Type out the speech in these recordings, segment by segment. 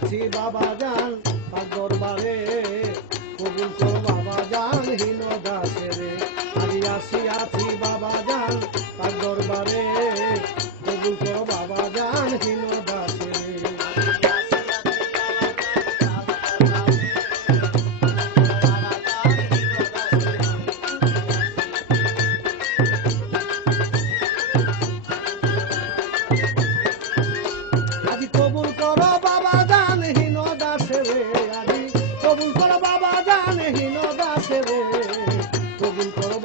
আসিয়াছি বাবা যান তার দরবারে। কবুল কর বাবা যান হীন দাসেরে। আমি আছি বাবা যান তার দরবারে। কবুল কর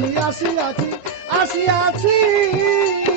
আমি আসিয়াছি আসিয়াছি আমায়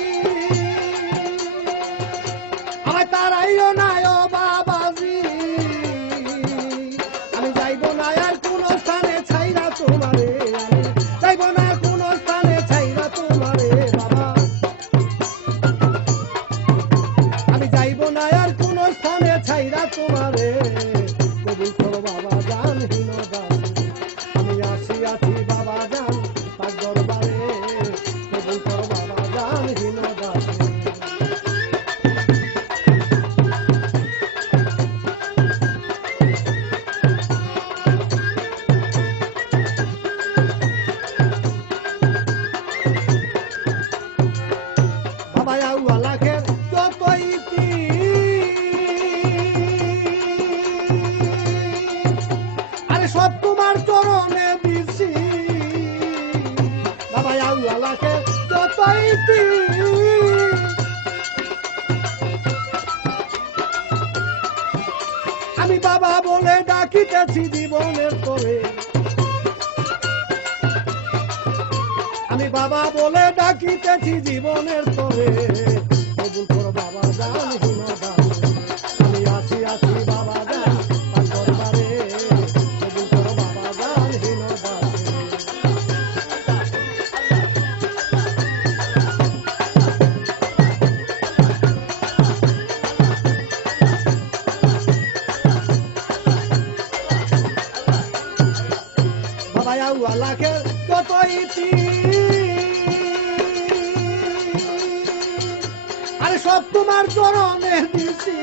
সব তোমার চরণে দিছি। বাবা আউয়া লাখের যত ইতি আমি বাবা বলে ডাকিতেছি জীবনের তোরে। আমি বাবা বলে ডাকিতেছি জীবনের তোরে। কবুল করো বাবা জান লাখের যত ইতি আরে সব তোমার চরণে দিছি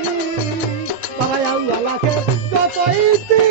বাবা লাখের যত ইতি